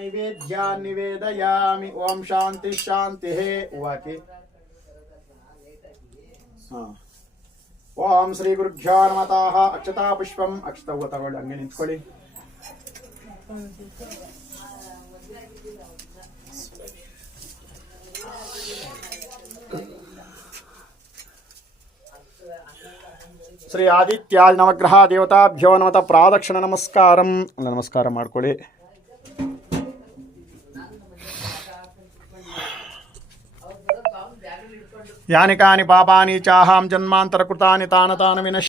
नैवेद्यान् निवेदयामि ओम शांति शांति वाक्य ओम श्री गुरुभ्यो नमः अक्षता पुष्पम अक्षता तगोळ्ळि हंगे निंत्ಕೊಳ್ಳಿ ಶ್ರೀ ಆದಿತ್ಯಾಯ ನವಗ್ರಹ ದೇವತಾಭ್ಯೋ ನಮಃ ಪ್ರಾದಕ್ಷಿಣ ನಮಸ್ಕಾರ ಮಾಡ್ಕೊಳ್ಳಿ ಯಾನಿ ಕಾನಿ ಪಾಪಾನಿ ಚಾಹಂ ಜನ್ಮಾಂತರ ಕೃತಾನಿ ತಾನ ತಾನ ವಿನಶ್ಯ